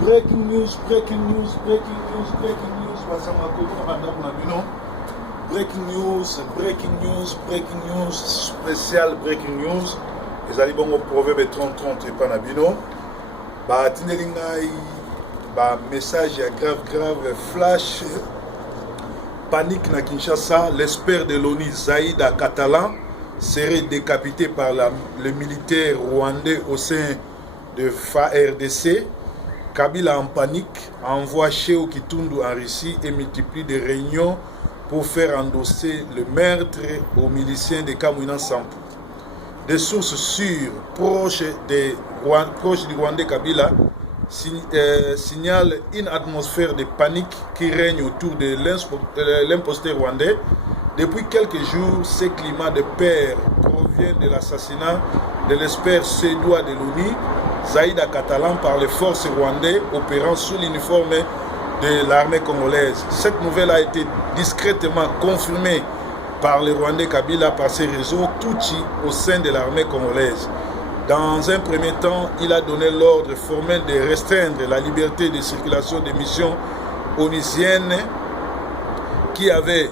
Breaking news. Breaking news, spécial breaking news. Les alibons au proverbe 30-30 et panabino. Bah, tindelingai, bah, message grave, flash. Panique na Kinshasa, l'expert de l'ONU Zaïda Catalan serait décapité par le militaire rwandais au sein de FARDC. Kabila en panique envoie Cheo Kitundu en Russie et multiplie des réunions pour faire endosser le meurtre aux miliciens de Kamwina Sampu. Des sources sûres proches du Rwandais Kabila signalent une atmosphère de panique qui règne autour de l'imposteur rwandais. Depuis quelques jours, ce climat de peur provient de l'assassinat de l'expert suédois de l'ONU, Zaïda Catalan, par les forces rwandaises opérant sous l'uniforme de l'armée congolaise. Cette nouvelle a été discrètement confirmée par le Rwandais Kabila par ses réseaux Tutsi au sein de l'armée congolaise. Dans un premier temps, il a donné l'ordre formel de restreindre la liberté de circulation des missions onusiennes qui avaient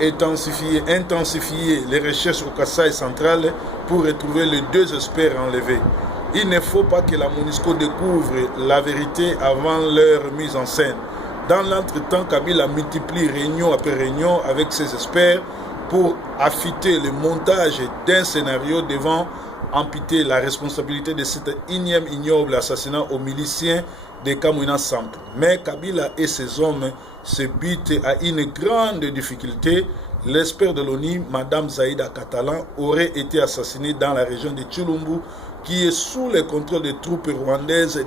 intensifié les recherches au Kasaï central pour retrouver les deux experts enlevés. Il ne faut pas que la MONUSCO découvre la vérité avant leur mise en scène. Dans l'entretemps, Kabila multiplie réunion après réunion avec ses experts pour affûter le montage d'un scénario devant amputer la responsabilité de cet énième ignoble assassinat aux miliciens de Kamwina Sampu. Mais Kabila et ses hommes se butent à une grande difficulté. L'expert de l'ONU, Madame Zaïda Catalan, aurait été assassiné dans la région de Chilumbu, qui est sous le contrôle des troupes rwandaises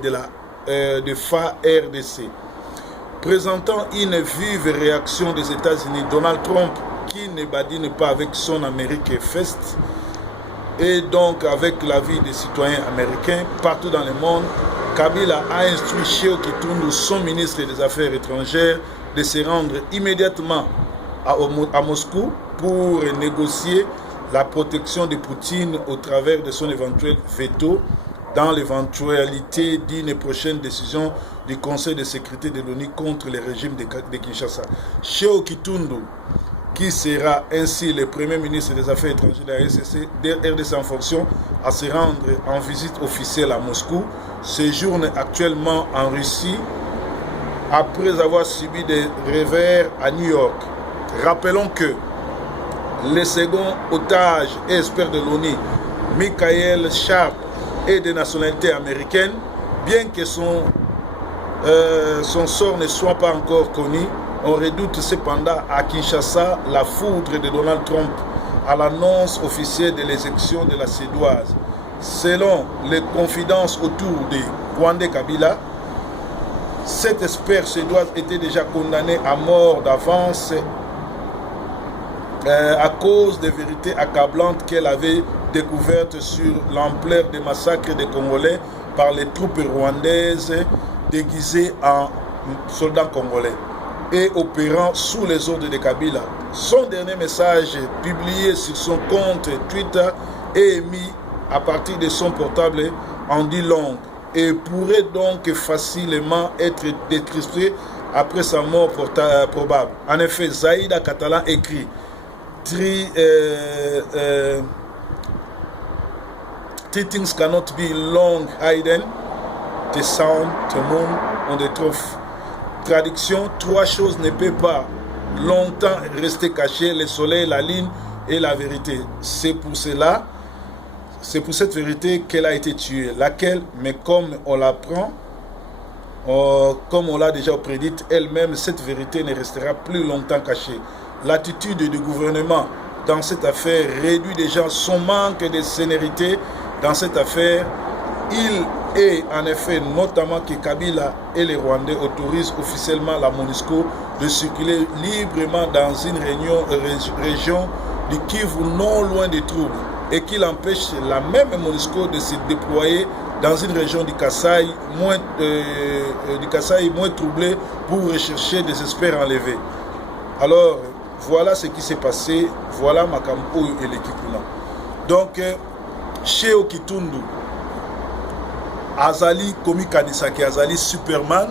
de FARDC. Présentant une vive réaction des États-Unis, Donald Trump, qui ne badine pas avec son Amérique First, et donc avec l'avis des citoyens américains partout dans le monde, Kabila a instruit Cheo Kitundu, son ministre des Affaires étrangères, de se rendre immédiatement à Moscou pour négocier la protection de Poutine au travers de son éventuel veto dans l'éventualité d'une prochaine décision du Conseil de sécurité de l'ONU contre le régime de Kinshasa. Cheo Kitundu, qui sera ainsi le premier ministre des Affaires étrangères de la RDC en fonction, à se rendre en visite officielle à Moscou, séjourne actuellement en Russie après avoir subi des revers à New York. Rappelons que le second otage et expert de l'ONU, Michael Sharp, est de nationalité américaine, bien que son sort ne soit pas encore connu. On redoute cependant à Kinshasa la foudre de Donald Trump à l'annonce officielle de l'exécution de la Suédoise. Selon les confidences autour de Rwandais Kabila, cet expert suédoise était déjà condamné à mort d'avance à cause des vérités accablantes qu'elle avait découvertes sur l'ampleur des massacres des Congolais par les troupes rwandaises déguisées en soldats congolais et opérant sous les ordres de Kabila. Son dernier message, publié sur son compte Twitter, est émis à partir de son portable, en dit long et pourrait donc facilement être décrypté après sa mort probable. En effet, Zaïda Catalan écrit Three things cannot be long hidden, the sun, the moon, and the truth. Traduction, trois choses ne peuvent pas longtemps rester cachées, le soleil, la lune et la vérité. C'est pour cette vérité qu'elle a été tuée, laquelle, mais comme on l'apprend, comme on l'a déjà prédit, elle-même, cette vérité ne restera plus longtemps cachée. L'attitude du gouvernement dans cette affaire réduit déjà son manque de sénérité dans cette affaire. Il est en effet notamment que Kabila et les Rwandais autorisent officiellement la MONUSCO de circuler librement dans une région du Kivu non loin des troubles et qu'il empêche la même MONUSCO de se déployer dans une région du Kasaï moins troublée pour rechercher des experts enlevés. Alors, voilà ce qui s'est passé, voilà Makampo et l'équipe là. Donc, Cheo Kitundu azali komi kanisaki azali Superman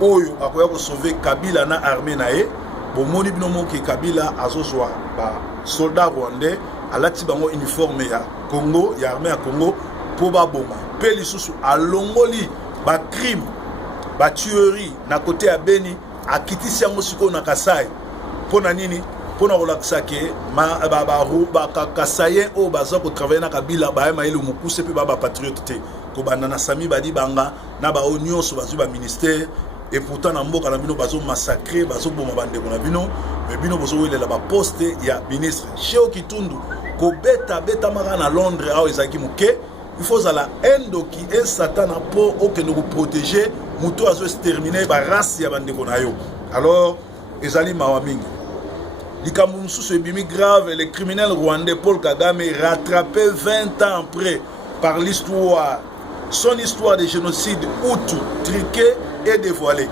oyo akoya ko sauver Kabila na armée na ye bomoni bino moki Kabila azozwa ba soldat rwandais alati bango uniforme ya Congo ya armée ya Congo po ba boma pe lisusu alongoli ba crime ba tuerie na côté ya Beni akitisi yango siko na Kasai pona nini pona kolakisa ke ba Kasayen o baza ko travailler na Kabila ba ma ile mukuse pe ba patriote te ko banda na Sami badi banga na ba union so bazu ba ministère et pourtant na mboka na bino bazo massacrer bazo boma bande ko na bino mais bino bozo welela ba poste ya ministre Cheo Kitundu ko beta mara na Londres a ezaki muke il faut la endoki et satan po o que nous protéger muto azo exterminer ba race ya bande ko na yo alors ezali mawa mingi likambo mususu ebimi grave le criminel rwandais Paul Kagame rattrapé 20 ans après par l'histoire son histoire de génocide Hutu truqué et dévoilé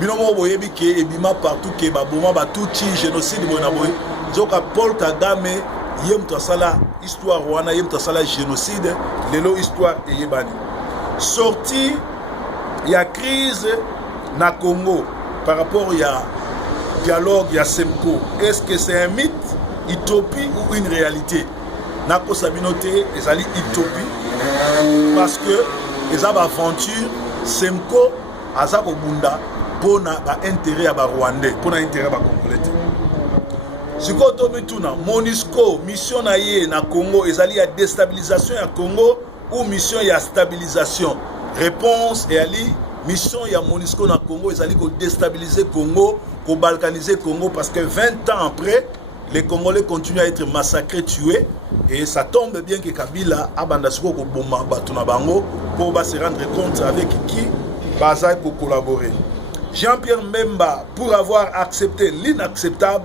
binomo boyebi ke ebima partout ke baboma batuti génocide bona boy zoka Paul Kagame yem to sala histoire wana yem to sala génocide lelo histoire eyebani sorti ya crise na Congo par rapport ya dialogue ya Semco est-ce que c'est un mythe utopie ou une réalité nako sabinoté ezali utopie parce que les aventure Semco azako bunda pona ba intérêt ya ba rwandais pona intérêt ba congolais sikoto mituna MONUSCO mission na ye na Congo ezali ya déstabilisation ya Congo ou mission ya stabilisation réponse et ali mission ya MONUSCO na Congo ezali ko déstabiliser Congo ko balkaniser Congo parce que 20 ans après les Congolais continuent à être massacrés, tués et ça tombe bien que Kabila abanda siko ko bomba batu na bango pour se rendre compte avec qui baza pour collaborer. Jean-Pierre Mbemba pour avoir accepté l'inacceptable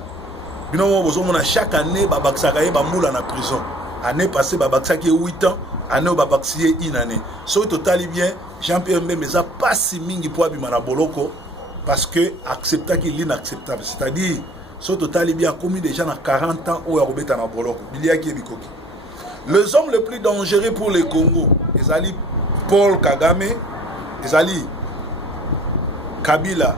binomo bozomona chaque année babaksaka ye bamula na prison année passée babaksaki 8 ans année babaksiye une année so totali bien Jean-Pierre Mbemba za pas si mingi pour abima na boloko parce que acceptaki l'inacceptable c'est-à-dire so totali bien commis déjà na 40 ans ou robeta na boloko biliaki bikoki les hommes les plus dangereux pour le Congo ezali Paul Kagame ezali Kabila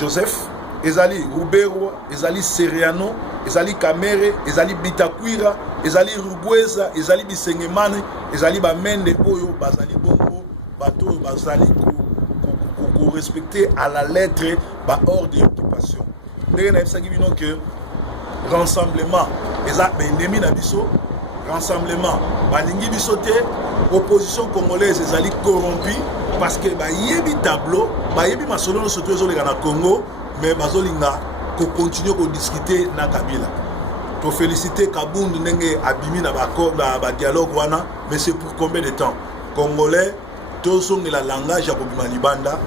Joseph ezali Rubero ezali Seriano ezali Kamere ezali Bitakwira ezali Rugweza ezali Bisengemane ezali Bamende oyo bazali bongo bato bazali ko respecter à la lettre ba ordre d'occupation ndenge na ebisaki bino que rassemblement eza ennemi na biso rassemblement balingi biso te opposition congolaise ezali corrompue parce que bayebi tableau bayebi masolo no soto ezoleka na Congo mais bazolinga ko continuer ko discuter na Kabila to féliciter Kabundu ndenge abimi na ba dialogue wana mais c'est pour combien de temps congolais tozongi la langage ya kobima libanda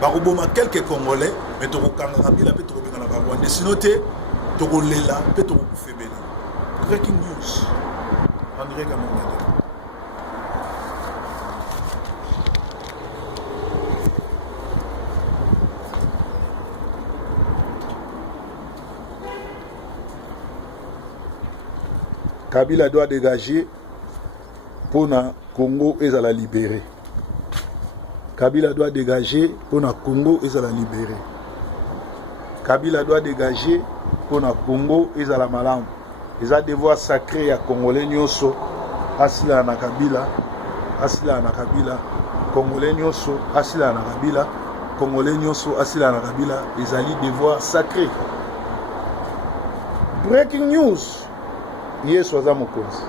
bakoboma quelques congolais mais tokokanga Kabila pe tokobenga na ba Rwanda sinon te tokolela pe tokokufebela breaking news André Kamongade. Kabila doit dégager pour na Congo et à la libérer. Kabila doit dégager pour na Congo et à la libérer. Kabila doit dégager pour na Congo et à la malam. Ils ont devoir sacré à Congolais nyoso asila na Kabila, asila na Kabila, Congolais nyoso asila na Kabila, Congolais nyoso asila na Kabila, ils ont devoir sacré. Breaking news. Yes, was a mokonzi.